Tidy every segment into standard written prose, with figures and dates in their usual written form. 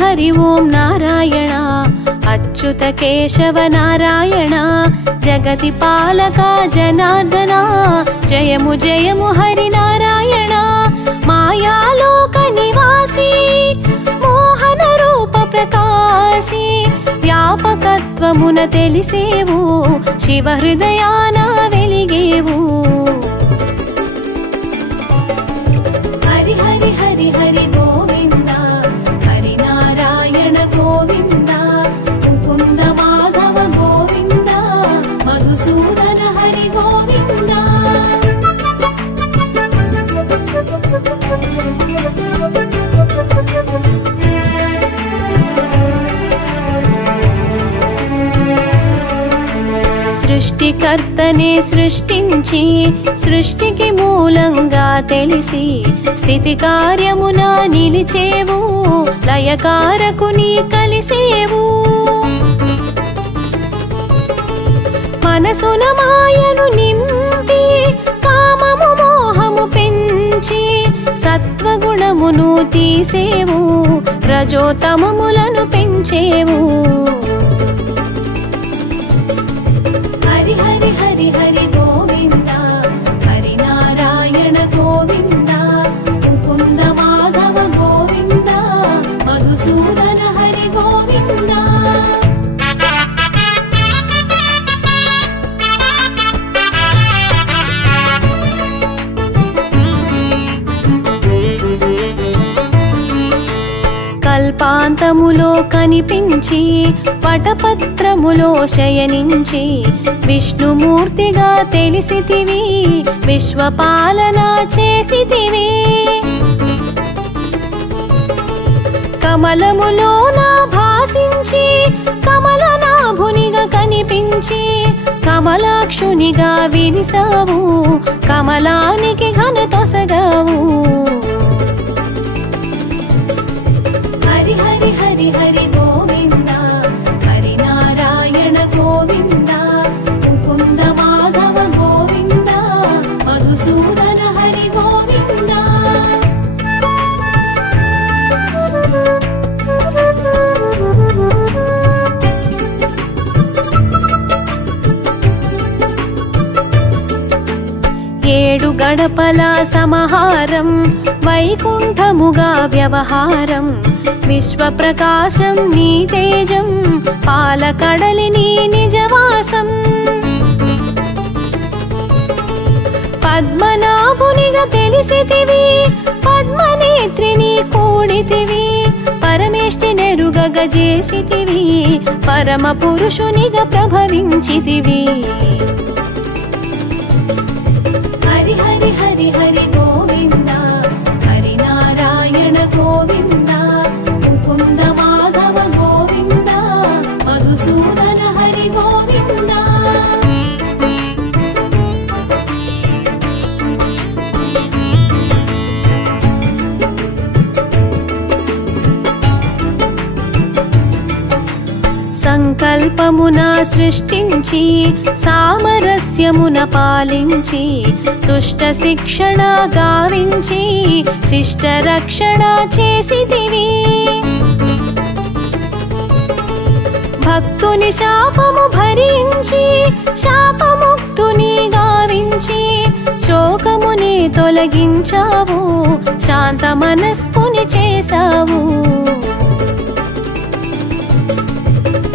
हरि ओं नारायण अच्युत केशव नारायण जगति पालका जनार्दना जयमु जयमु हरि नारायण मायालोक निवासी मोहन रूप प्रकाशी व्यापकत्वमुन तेलिसेवु शिव हृदयान वेलिगेवु हरि हरि हरि हरि गोविंद हरि नारायण गोविंद मुकुंद माधव गोविंद मधुसूदन हरि गोविंद సృష్టికర్తనే సృష్టించి సృష్టికి మూలంగా తెలిసి స్థితి కార్యమున నిలిచేవు లయకారకుని కలిసేవు మనసున మాయను నింపి కామము మోహము పెంచి సత్వగుణమును తీసేవు రజోతమములను పెంచేవు हरि हरि हरि हरि गोविंद हरि नारायण गोविंद मुकुंद माधव गोविंद मधुसूदन हरि गोविंद కల్పాంతములో కనిపించి పటపత్రములో శయనించి విష్ణుమూర్తిగా తెలిసితివి విశ్వపాలన చేసితివి కమలములోన భాసించి కమలనాభునిగా కనిపించి కమలాక్షునిగా విరిసావు కమలానికి ఘనతొసగావు हरि हरि हरि हरि गोविंद हरि नारायण गोविंद मुकुंद माधव गोविंद मधुसूदन हरि गोविंद ఏడు గడపల సమహారం వైకుంఠముగా వ్యవహారం విశ్వప్రకాశం నీ తేజం పాలకడలి నీ నిజవాసం పద్మనాభునిగా తెలిసితివి పద్మనేత్రిని కూడితివి పరమేష్టి నెరుగగ చేసితివి పరమ పురుషునిగా ప్రభవించితివి हरि हरि हरि हरि गोविंद हरि नारायण गोविंद मुकुंद माधव गोविंद मधुसूदन हरि गोविंद సంకల్పమున సృష్టించి సామరస్యమున పాలించి దుష్ట శిక్షణ గావించి శిష్ట రక్షణ చేసితివి భక్తుని శాపము భరించి శాపముక్తుని గావించి శోకముని తొలగించావు శాంత మనస్కుని చేసావు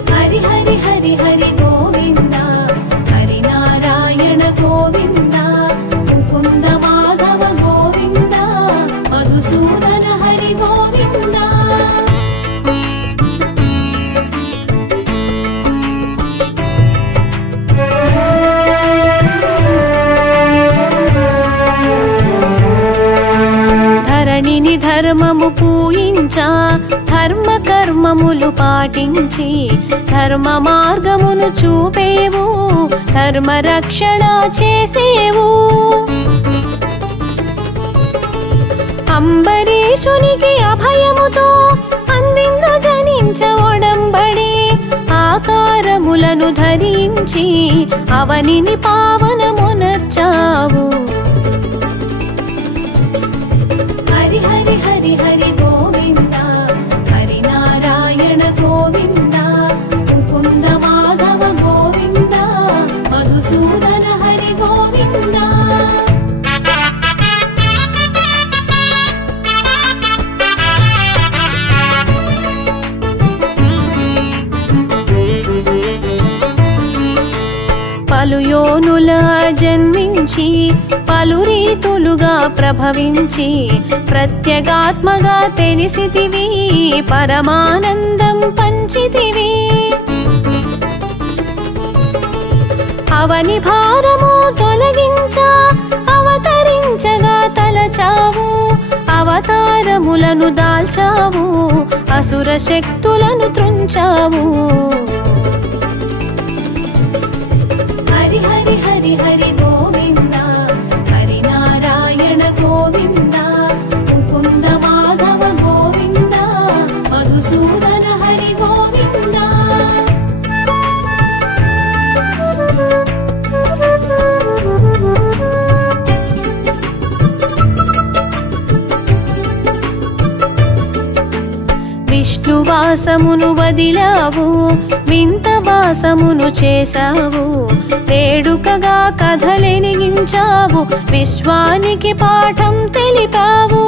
हरि हरि हरि हरि गोविंद हरि नारायण गोविंद मुकुंद माधव गोविंद मधुसूदन हरि गोविंद ధరణిని ధర్మము పూయించా ధర్మ కర్మములు పాటించి ధర్మ మార్గమును చూపేవు ధర్మ రక్షణ చేసేవు అంబరీషునికి అభయముతో అందింద జనించ ఒడంబడి ఆకారములను ధరించి అవనిని పావనమునర్చావు हरि हरि हरि हरि गोविंद हरि नारायण పలు యోనుల జన్మించి పలు రీతులుగా ప్రభవించి ప్రత్యేగాత్మగా తెలిసితివి పరమానందం పంచితివి అవని భారము తొలగించ అవతరించగా తలచావు అవతారములను దాల్చావు అసుర శక్తులను త్రుంచావు హరి హరి హరి హరి గోవింద హరి నారాయణ గోవింద ముకుంద మాధవ గోవింద మధుసూదన హరి గోవింద విష్ణువాసమును వదిలావు వింత వాసమును చేశావు వేడుకగా కథలెనిగించావు విశ్వానికి పాఠం తెలిపావు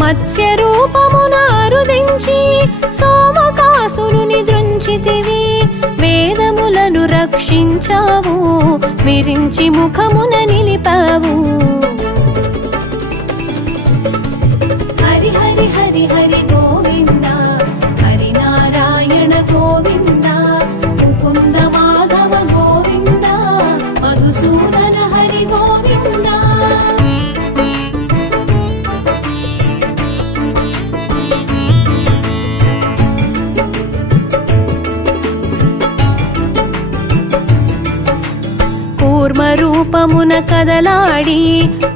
మత్స్య రూపమున అరుదించి సోమకాసురుని దృంచితివి వేదములను రక్షించావు విరించి ముఖమున నిలిపావు హరి హరి హరి హరి గోవింద హరి నారాయణ గోవింద ముకుంద మాధవ గోవింద మధుసూదన హరి గోవింద కూర్మరూపమున కదలాడి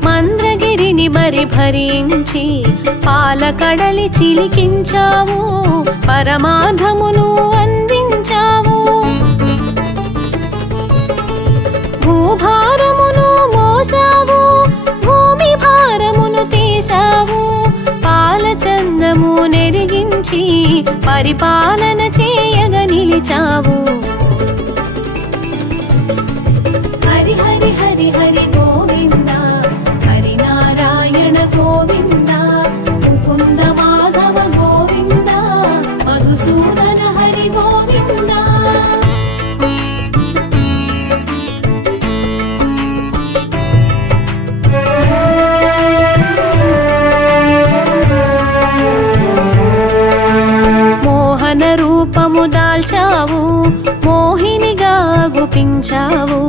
మంద్రగిరిని బరి భరించి పాలకడలి చిలికించావు పరమాధమును అందించావు భూభారమును మోసావు భూమి భారమును తీసావు పాలచందము నెరిగించి పరిపాలన చేయగా నిలిచావు హరి హరి హరి హరి గోవింద హరి నారాయణ గోవింద ముకుంద మాధవ గోవింద మధుసూదన హరి గోవింద మోహన రూపము దాల్చావు మోహినిగా గుపించావు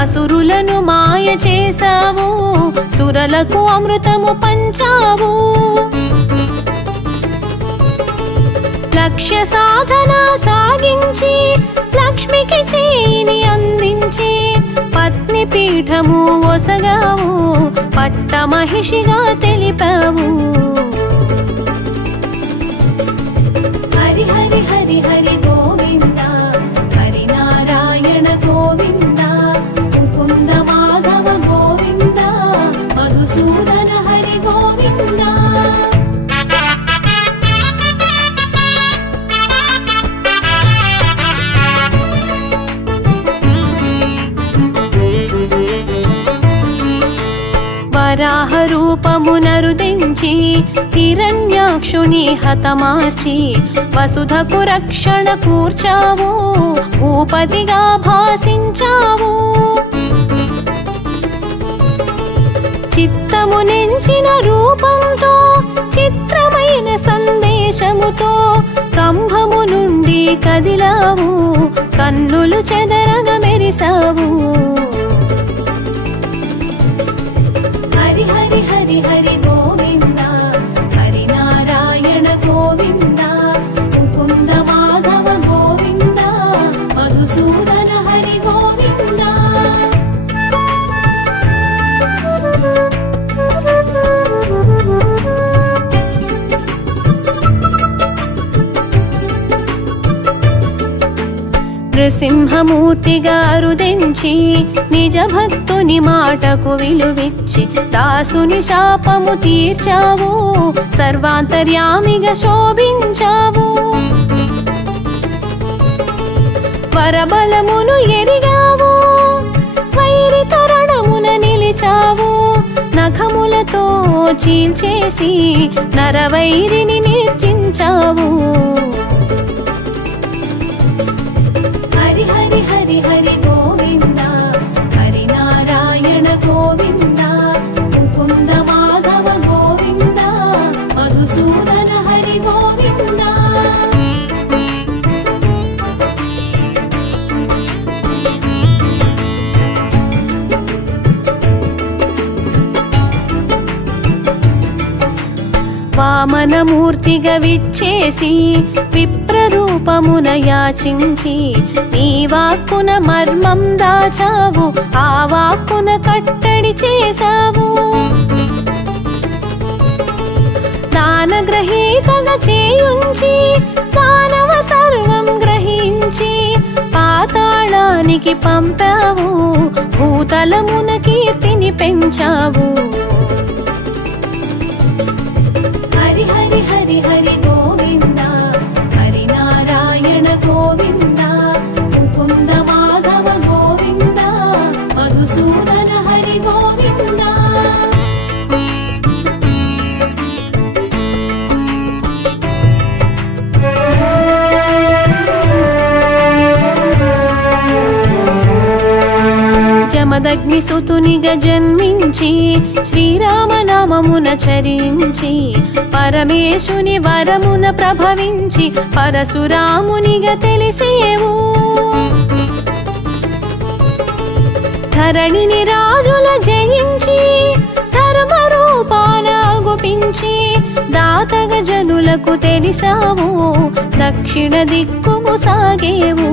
అసురులను మాయ చేశావు సురలకు అమృతము పంచావు లక్ష్య సాధన సాగించి లక్ష్మికి చేయిని అందించి పత్ని పీఠము ఒసగావు పట్ట మహిషిగా తెలిపావు హరి హరి హరి హరి గోవింద హరి నారాయణ గోవింద ముకుంద మాధవ గోవింద మధుసూదన హరి గోవింద వరాహ రూపమునరుదించి హిరణ్యాక్షుని హతమార్చి వసుధకు రక్షణ కూర్చావు భూపతిగా భాసించావు చిత్తము నెంచిన రూపంతో చిత్రమైన సందేశముతో కంభము నుండి కదిలావు కన్నులు చెదరగ మెరిసావు హరి హరి హరి హరి గోవింద హరి నారాయణ గోవింద ముకుంద మాధవ గోవింద మధుసూదన హరి గోవింద నృసింహమూర్తిగా అరుదించి నిజ భక్తుని మాటకు విలువిచ్చి దాసుని శాపము తీర్చావు సర్వాంతర్యామిగా శోభించావు వరబలమును ఎరిగావు వైరి తరుణమున నిలిచావు నఖములతో చీల్చేసి నరవైరిని నిర్జించావు వామనమూర్తిగా విచ్చేసి విప్రరూపమున యాచించి నీ వాక్కున మర్మం దాచావు, ఆ వాక్కున కట్టడి చేశావు. దానగ్రహీతగా చేయుంచి దానవ సర్వం గ్రహించి పాతాళానికి పంపావు, భూతలమున కీర్తిని పెంచావు. హరి హరి హరి హరి గోవింద, హరి నారాయణ గోవింద, ముకుంద మాధవ గోవింద, మధుసూదన హరి గోవింద. జమదగ్ని సుతునిగా జన్మించి శ్రీరామనామమున చరించి పరమేశుని వరమున ప్రభవించి పరశురామునిగా తెలిసేవు. ధరణిని రాజుల జయించి ధర్మ రూపాన గుపించి దాతగ జనులకు తెలిసావు, దక్షిణ దిక్కుకు సాగేవు.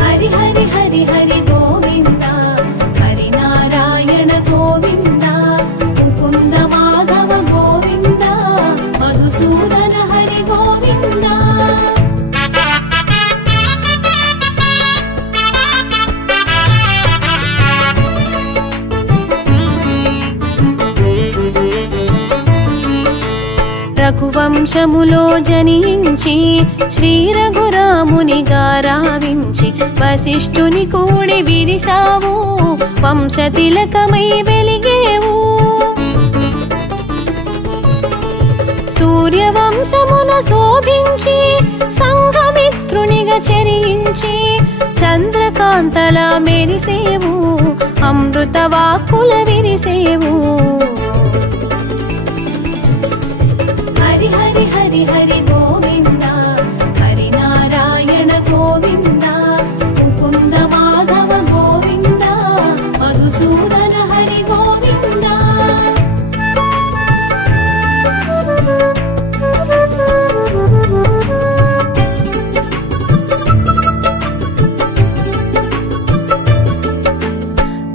హరి హరి హరి హరి గోవింద, హరి నారాయణ గోవింద, ముకుంద మాధవ గోవింద, మధుసూదన హరి గోవింద. రఘువంశములో జనించి శ్రీ రఘురామునిగా రావించి వశిష్ఠుని కూడి విరిసావు, వంశతిలకమై వెలిగేవు. సూర్యవంశమున శోభించి సంఘమిత్రునిగా చరించి చంద్రకాంతల మెరిసేవు, అమృత వాక్కుల విరిసేవు. హరి హరి హరి హరి గోవింద, హరి నారాయణ గోవింద, ముకుంద మాధవ గోవింద, మధుసూదన హరి గోవింద.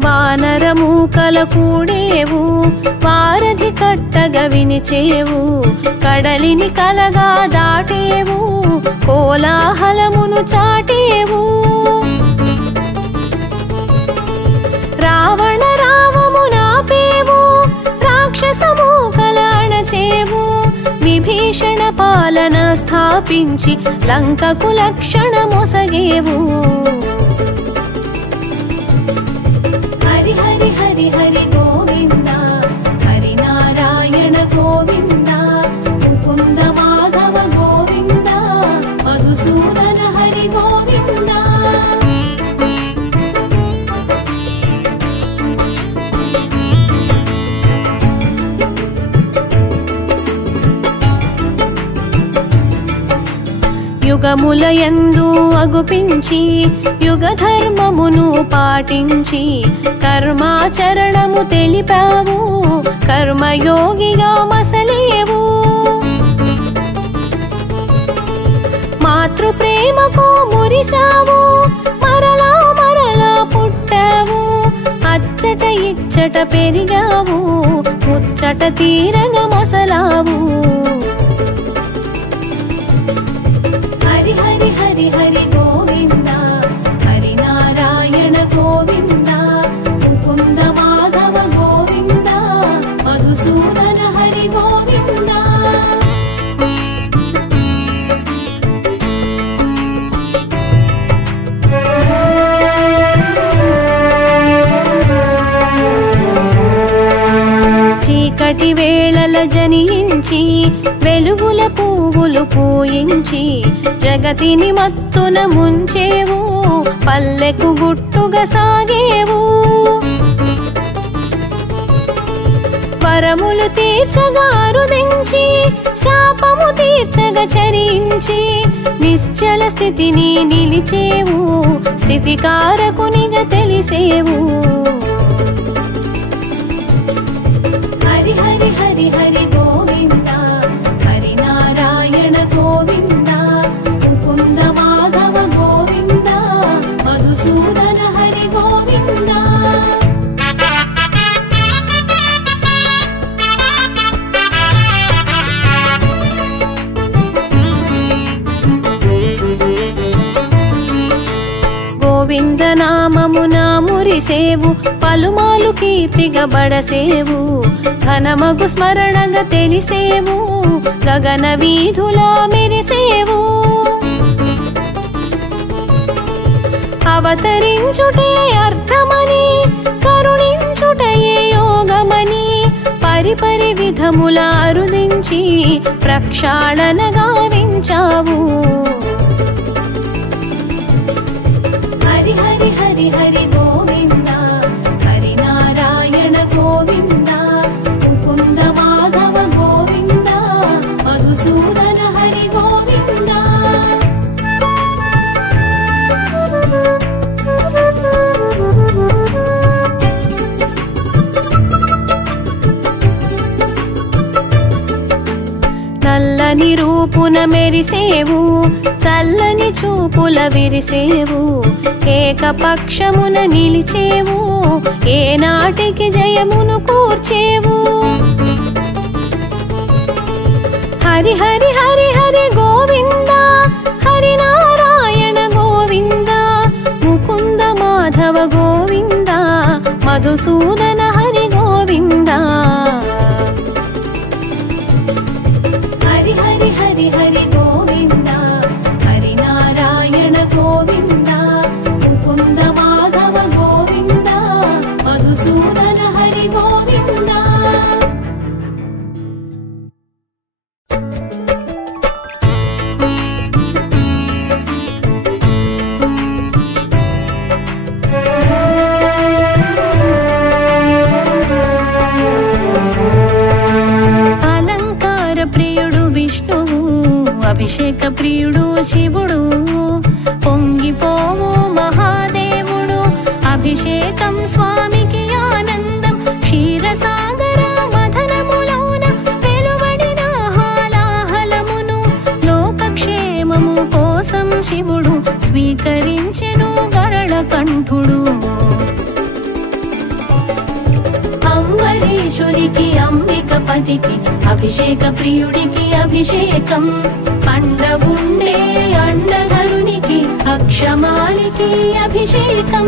వానరమూకల కూడేవు, వారధి కట్టగా వినిచేవు, కడలిని కలగా దాటేవు, కోలాహలమును చాటేవు. రావణ రావము నాపేవు, రాక్షసమూకల అణచేవు, విభీషణ పాలన స్థాపించి లంకకు లక్షణ మొసగేవు. హరి హరి హరి హరి గోవింద, హరి నారాయణ గోవింద, ముకుంద మాధవ గోవింద, మధుసూదన హరి గోవింద. యుగములయందు అగుపించి యుగ ధర్మమును పాటించి కర్మాచరణము తెలిపావు, కర్మయోగిగా మసలేవు. మాతృప్రేమకు మురిసావు, మరలా మరలా పుట్టావు, అచ్చట ఇచ్చట పెరిగావు, ముచ్చట తీరగా మసలావు. హరి హరి హరి హరి గోవింద, హరి నారాయణ గోవింద, ముకుంద మాధవ గోవింద, మధుసూదన హరి గోవింద. చీకటి వేళల జనించి వెలుగుల పువ్వులు పూయించి జగతిని మత్తున ముంచేవు, పల్లెకు గుట్టుగా సాగేవు. వరములు తీర్చగా అరుదించి శాపము తీర్చగా చరించి నిశ్చల స్థితిని నిలిచేవు, స్థితికారకునిగా తెలిసేవు. మురిసేవు పలుమాలు కీర్తిగా బడసేవు ఘనమగు స్మరణగా తెలిసేవు గగన వీధులా మెరిసేవు అవతరించుటే అర్థమని కరుణించుటయే యోగమని పరిపరి విధముల అరుదించి ప్రక్షాళన గావించావు హరి హరి హరి హరి గోవింద హరి నారాయణ గోవింద ముకుంద మాధవ గోవింద మధుసూదన హరి గోవింద నల్లని రూపున మెరిసేవు చల్లని చూపుల విరిసేవు ఏకపక్షమున నిలిచేవు ఏనాటికి జయమును కూర్చేవు హరి హరి హరి హరి గోవింద హరి నారాయణ గోవింద ముకుంద మాధవ గోవింద మధుసూదన హరి గోవింద హరి హరి హరి హరి గోవింద హరి నారాయణ గోవింద ముకుంద మాధవ గోవింద మధుసూదన హరి గోవింద అభిషేక ప్రియుడు శివుడు పొంగిపోవు మహాదేవుడు అభిషేకం స్వామికి ఆనందం క్షీరసాగర మథనములోన వెలువడిన హాలాహలమును లోకక్షేమము కోసం శివుడు స్వీకరించెను గరళ కంఠుడు అంబరీషునికి అంబికపతికి అభిషేక ప్రియుడికి అభిషేకం పండవుండే అండధరునికి అక్షమాలికి అభిషేకం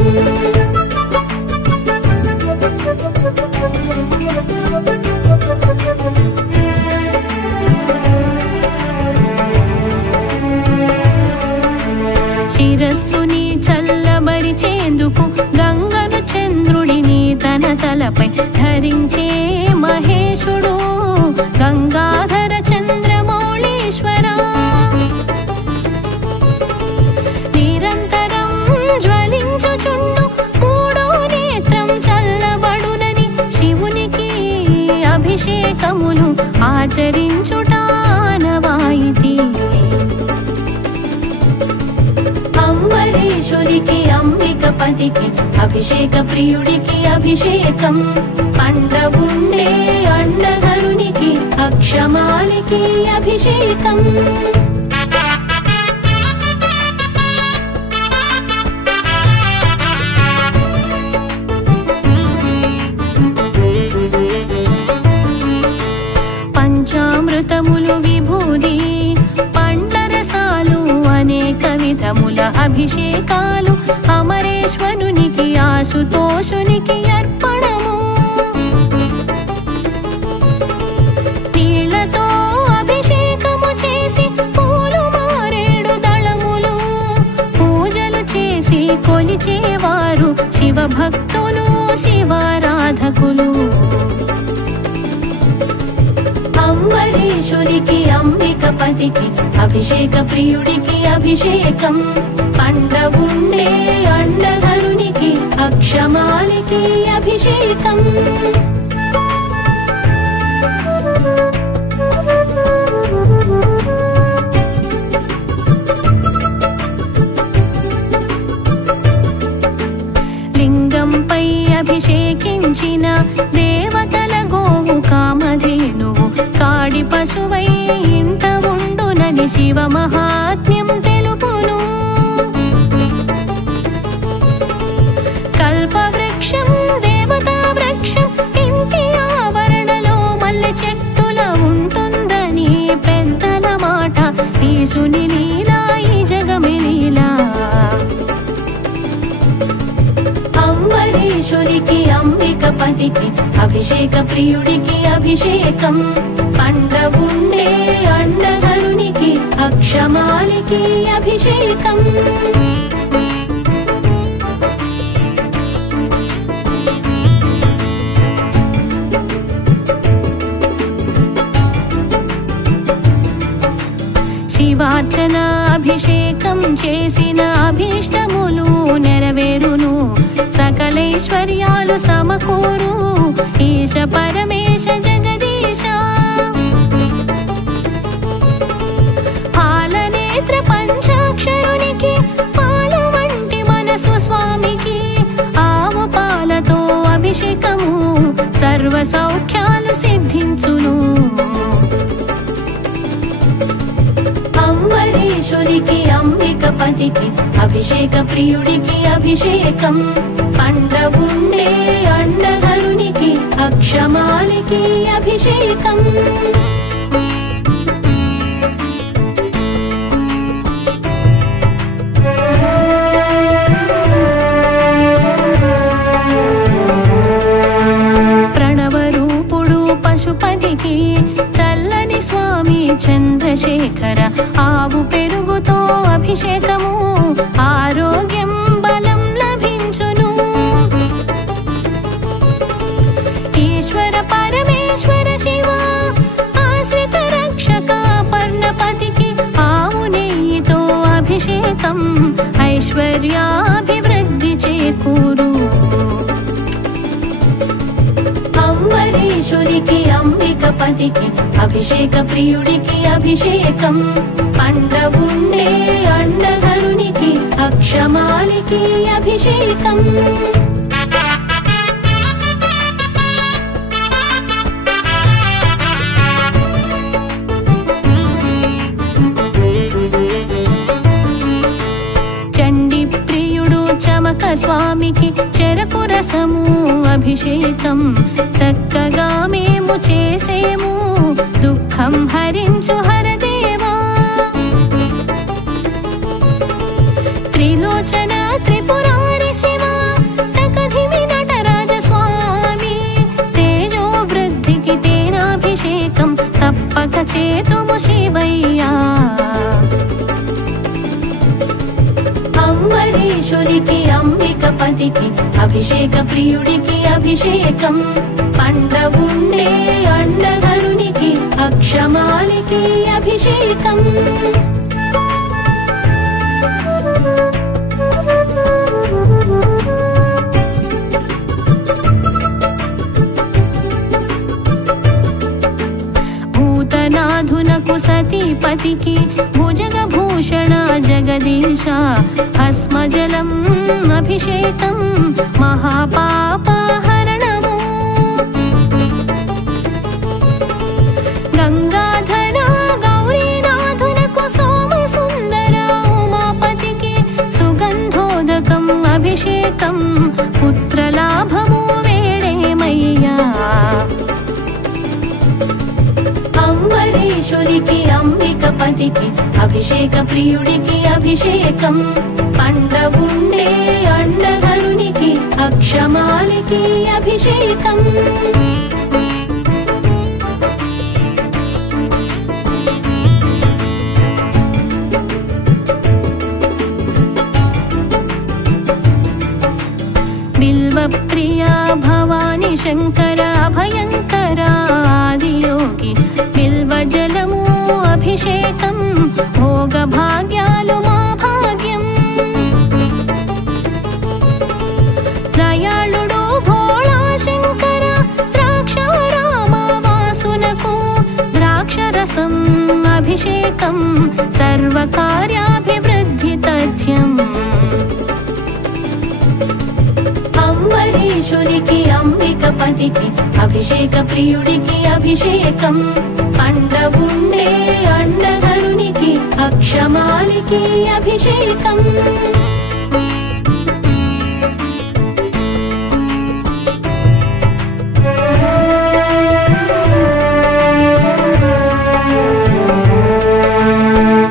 శిరస్సుని చల్లబరిచేందుకు గంగను చంద్రుడిని తన తలపై ధరించే మహేశుడు గంగాధర చంద్రమౌళీశ్వర నిరంతరం జ్వలించుచుండు మూడో నేత్రం చల్లబడునని శివునికి అభిషేకములు ఆచరించుట ఆనవాయితీ అంబరీషునికి అంబికపతికి అభిషేక ప్రియుడికి అభిషేకం పండవుండే అండధరునికి అక్షమాలికి అభిషేకం పంచామృతములు విభూది పండరసాలు అనేక విధముల అభిషేకాలు అమరేశ్వరునికి ఆశుతోషునికి అర్పణము నీళ్లతో అభిషేకము చేసి పూలు మారేడు దళములు పూజలు చేసి కొలిచేవారు శివభక్తులు శివారాధకులు అంబరీషునికి అంబికపతికి అభిషేక ప్రియుడికి అభిషేకం పండవుండే అండధరునికి అక్షమాలికి అభిషేకం లింగంపై అభిషేకించిన దేవతల గోవు కామధేనువు కాడి పశువై ఇంట ఉండునని శివ మహాత్మ్యం తెలుపును కల్పవృక్షం దేవతా వృక్షం ఇంటి ఆవరణలో మల్లె చెట్టుల ఉంటుందని పెద్దల మాట ఈశుని లీలా ఈ జగమి లీలా అంబరీ అంబికపతికి అభిషేక ప్రియుడికి అభిషేకం పండవుండే అండధరునికి అక్షమాలికి అభిషేకం శివార్చన అభిషేకం చేసిన అభీష్టములు నెరవేరును సకలైశ్వర్యాలు సమకూరు ఈశ పరమేశ జగదీశ పాలనేత్ర పంచాక్షరునికి పాలు వంటి మనసు స్వామికి ఆవు పాలతో అభిషేకము సర్వ సౌఖ్యాలు సిద్ధించును అంబరీషునికి అంబికపతికి అభిషేక ప్రియుడికి అభిషేకం పండవుండే అండధరునికి అక్షమాలికి అభిషేకం ప్రణవరూపుడు పశుపతికి చల్లని స్వామి చంద్రశేఖర ఆవు పెరుగుతో అభిషేకము ఆరోగ్యం బలం లభించును ఈశ్వర పరమేశ్వర శివ ఆశ్రిత రక్షక పర్ణపతికి ఆవు నెయ్యితో అభిషేకం ఐశ్వర్యాభివృద్ధి చేకూరు అంబరీషునికి అంబికపతికి అభిషేక ప్రియుడికి అభిషేకం పండవుండే అండధరునికి అక్షమాలికి అభిషేకం చండి ప్రియుడు చమక స్వామికి చెరకు రసము అభిషేకం చక్కగా మేము చేసేము దుఃఖం హరించు హరదేవా త్రిలోచన త్రిపురారి శివ తకధిమి నటరాజ స్వామి తేజో వృద్ధికి తేనాభిషేకం తప్పక చేతుము శివయ్యా అంబరీషునికి అంబికపతికి అభిషేక ప్రియుడికి అభిషేకం పండవుండే అండధరునికి అక్షమాలికి అభిషేకం భూతనాథునకు సతీపతికి భుజగభూషణ జగదీశ హస్మజలం అభిషేకం మహాపాపహరణము గంగాధర గౌరీనాథునకు సోమసుందర ఉమాపతికి సుగంధోదకం అభిషేకం పుత్రలాభము వేడేమయ్యా అంబరీషునికి అంబికపతికి అభిషేక ప్రియుడికి అభిషేకం పండవుండే అండధరునికి అక్షమాలికి అభిషేకం బిల్వప్రియా భవాని శంకర అభయంకర ఆదియోగి బిల్వజలము అభిషేకం భోగ భాగ్యాలు మా భాగ్యం దయాళుడు భోళా శంకర ద్రాక్షారామ వాసునకు ద్రాక్షరసం అభిషేకం సర్వకార్యాభివృద్ధి తథ్యం అంబరీషునికి అంబికపతికి అభిషేక ప్రియుడికి అభిషేకం పండవుండే అండధరునికి అక్షమాలికి అభిషేకం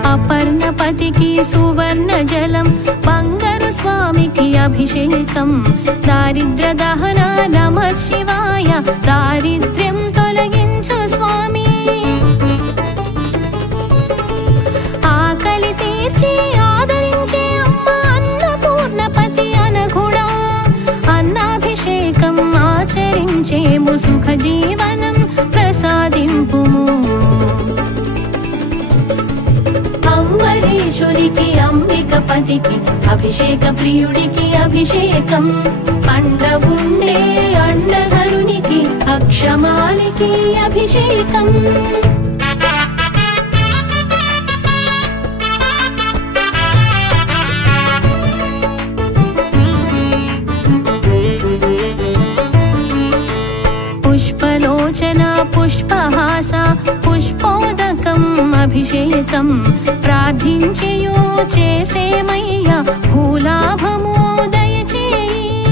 అపర్ణపతికి సువర్ణ జలం బంగారు స్వామికి అభిషేకం దారిద్ర దహన నమః శివాయ నిత్యము సుఖ జీవనం ప్రసాదింపుము. అంబరీషునికి అంబికపతికి అభిషేక ప్రియుడికి అభిషేకం. అండవుండే అండధరునికి అక్షమాలికి అభిషేకం. పుష్పలోచన పుష్పహాస పుష్పోదకం అభిషేకం. ప్రార్థించియు చేసేమయ్య భూలాభము దయచేయి.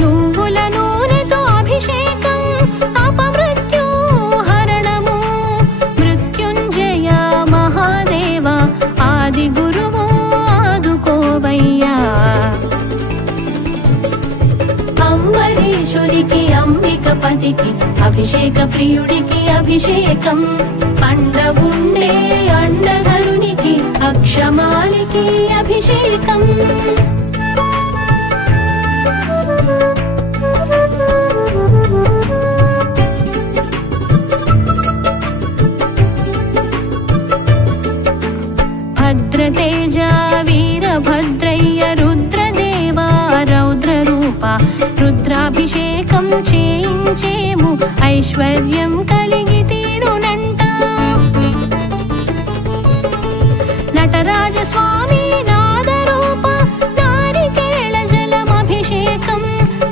నువ్వుల నూనెతో అభిషేకం అపమృత్యు హరణము. మృత్యుంజయ మహాదేవ ఆది గురువు ఆదుకోవయ్యా. అంబరీషునికి అంబికపతికి అభిషేక ప్రియుడికి అభిషేకం. అండవుండే అండధరునికి అక్షమాలికి అభిషేకం. భద్రతేజ వీరభద్రయ్య రుద్రదేవ రౌద్రరూప. రుద్రాభిషేకం చేయించేము ఐశ్వర్యం కలిగి తీరునంట. నటరాజస్వామి నాదరూప నారికేళ జలమభిషేకం.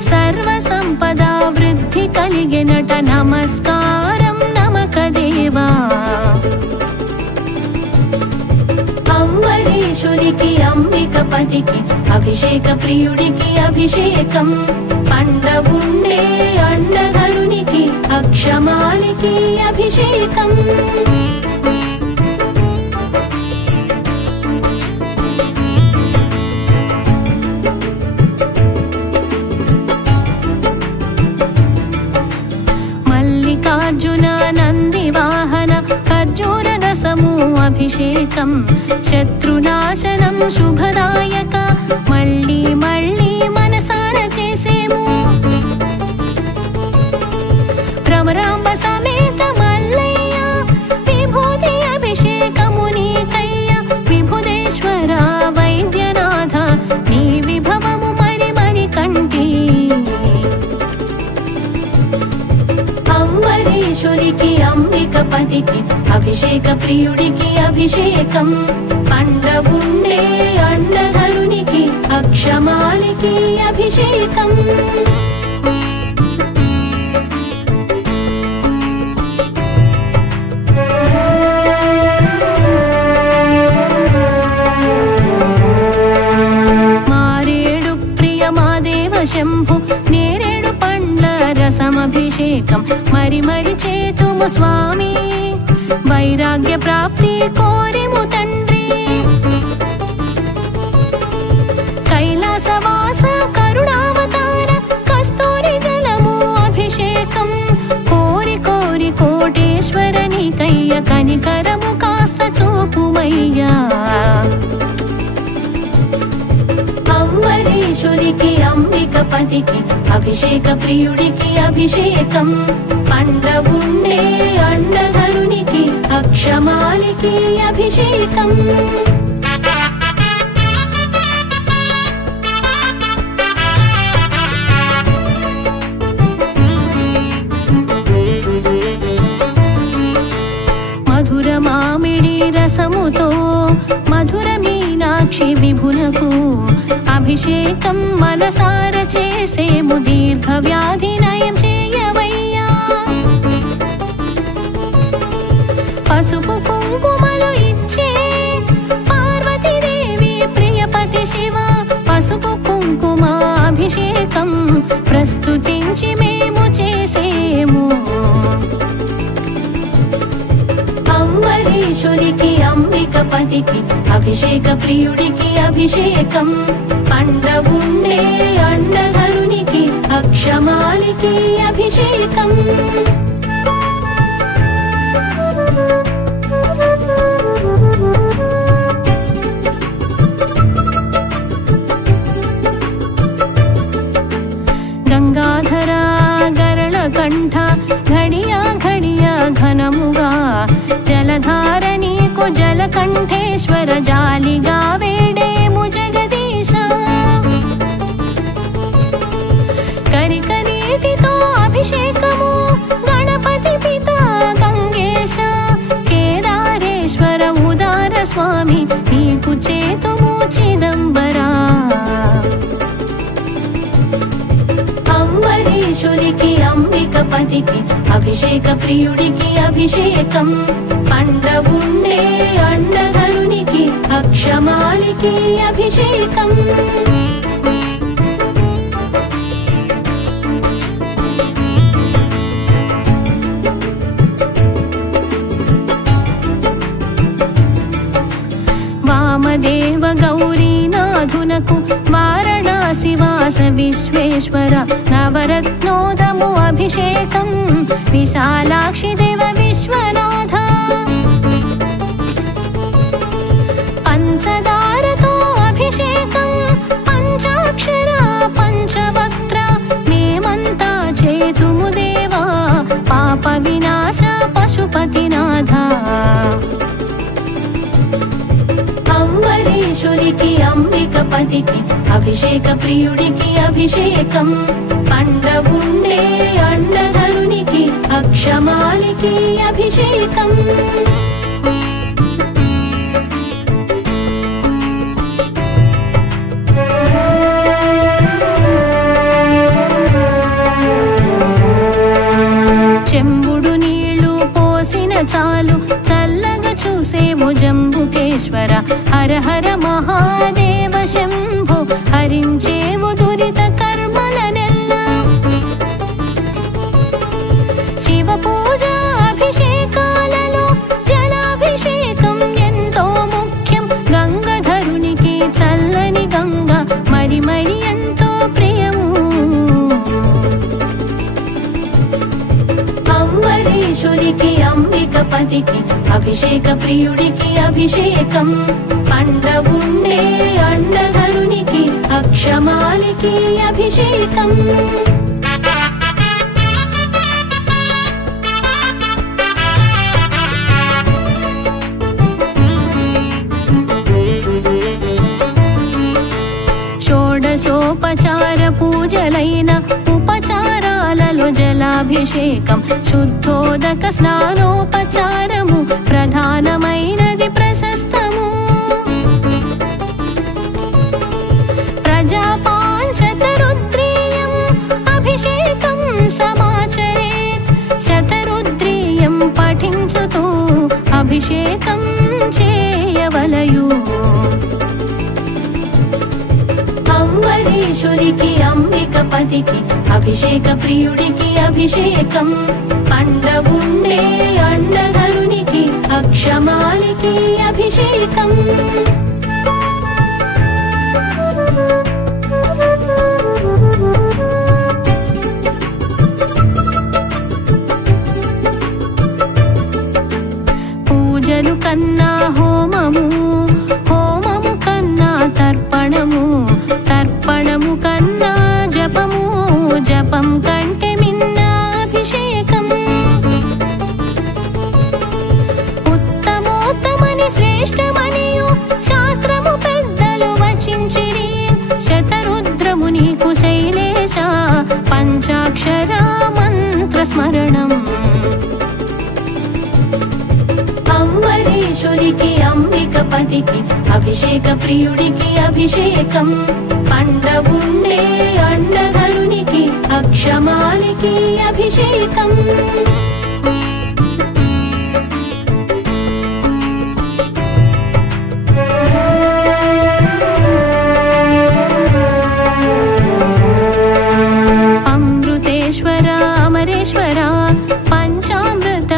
సర్వ సంపద వృద్ధి కలిగినట నమస్కారం నమక దేవా. అంబరీషునికి అంబికపతికి అభిషేక ప్రియుడికి అభిషేకం. అండవుండే అండధరునికి అక్షమాలికి అభిషేకం. మల్లికార్జున నందివాహన ఖర్జూర రసము అభిషేకం. శత్రునాశనం శుభదాయక మళ్ళీ మళ్ళీ మనసార చేసేము. భ్రమరాంబ సమేత మల్లయ్య విభూతి అభిషేకము నీకయ్య. విభుదేశ్వర వైద్యనాథ నీ విభవము మరి మరి కంటి. అంబరీషునికి అంబికపతికి అభిషేక ప్రియుడికి అభిషేకం. అండవుండే అండధరునికి అక్షమాలికి అభిషేకం. మారేడు ప్రియ మాదేవ శంభు నేరేడు పండ్ల రసమభిషేకం. మరి మరి చేతుము స్వామి వైరాగ్య ప్రాప్తి కోరిము తండ్రి. కైలాసవాస కరుణావతార కస్తూరి జలము అభిషేకం. కోరి కోరి కోటేశ్వరని కయ్య కనికరము కాస్త చూపుమయ్యా. అంబరీషునికి అంబికపతికి అభిషేక ప్రియుడికి అభిషేకం. అండవుండే అండధరునికి అక్షమాలికి అభిషేకం. మధుర మామిడి రసముతో మధుర మీనాక్షి విభునకు అభిషేకం. మనసార చేసేము దీర్ఘ వ్యాధి నయం చేయవయ్యా. పసుపు కుంకుమలు ఇచ్చే పార్వతీదేవి ప్రియపతి శివ. పసుపు కుంకుమ అభిషేకం ప్రస్తుతించి మేము చేసేము. అంబరీషునికి అంబికపతికి అభిషేక ప్రియుడికి అభిషేకం. అండవుండే అండధరునికి అక్షమాలికి అభిషేకం. కంఠ ఘడియా ఘడియా ఘనముగా జలధార నీకు జలకంఠేశ్వర జాలిగా వేడేము జగదీశ కరికనీటితో అభిషేకము గణపతి పిత గంగేశ కేదారేశ్వర ఉదార స్వామి నీకు చేతుము చిదంబరా అంబరీషునికి అంబికపతికి అభిషేక ప్రియుడికి అభిషేకం పండవుండే అండధరునికి అక్షమాలికి అభిషేకం వామదేవ గౌరీనాథునకు వారణాసి వాస విశ్వేశ్వర నవరత్నోదము అభిషేకం విశాలాక్షి దేవ విశ్వనాథ పంచదారతో అభిషేకం పంచాక్షర పంచవక్త్ర మేమంతా చేతుము దేవా పాప వినాశ పశుపతినాథ అంబరీషునికి అంబికపతికి అభిషేక ప్రియుడికి అభిషేకం పండవుండే అండధరునికి అక్షమాలికి అభిషేకం చెంబుడు నీళ్లు పోసిన చాలు చల్లగా చూసేము జంబుకేశ్వర హర హర మహాదేవ శంభో హరించేము దురిత కర్మలనెల్ల శివ పూజ అభిషేకాలలో జలాభిషేకం ఎంతో ముఖ్యం గంగాధరునికి చల్లని గంగ మరి మరి ఎంతో ప్రియము అంబరీషునికి అంబికపతికి అభిషేక ప్రియుడికి అభిషేకం పండవుండే అండధరునికి అక్షమాలికి అభిషేకం షోడశోపచార పూజలైన ఉపచారాలలో జలాభిషేకం శుద్ధోదక స్నానోపచారము ప్రధానమైనది ప్రశస్తము ప్రజాపాంచతరుద్రీయం అభిషేకం సమాచరేత్ శతరుద్రీయం పఠించుతూ అభిషేకం చేయవలయు అంబరీషునికి అంబికపతికి అభిషేక ప్రియుడికి అభిషేకం పండవుండే అండధరునికి అక్షమాలికి అభిషేకం పూజలు కన్నా హోమము హోమము కన్నా తర్పణము తర్పణము కన్నా జపము జపం కంటే మిన్న అభిషేకం ఉత్తమోత్తమని శ్రేష్టమనియు శాస్త్రము పెద్దలు వచించిరి శతరుద్రము నీకు శైలేశ పంచాక్షర మంత్ర స్మరణం అంబరీషునికి అంబికపతికి అభిషేక ప్రియుడికి అభిషేకం పండవుండే అండధరునికి అక్షమాలికి అభిషేకం అమృతేశ్వర అమరేశ్వర పంచామృత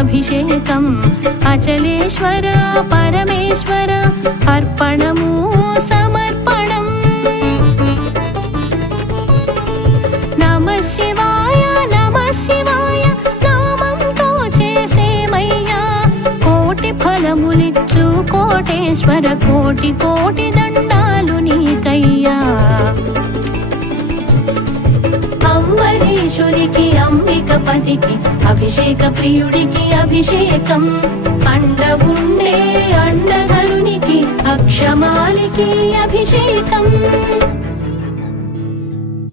అభిషేకం అచలేశ్వర పరమేశ్వర అర్పణము సమర్పణం నమః శివాయ నామంతో చేసేమయ్యా కోటి ఫలములిచ్చు కోటేశ్వర కోటి కోటి దండాలు నీకయ్యా అంబరీషునికి అంబిక గణపతికి అభిషేక ప్రియుడికి అభిషేకం అండ ఉండే అండధరునికి అక్షమాలికి అభిషేకం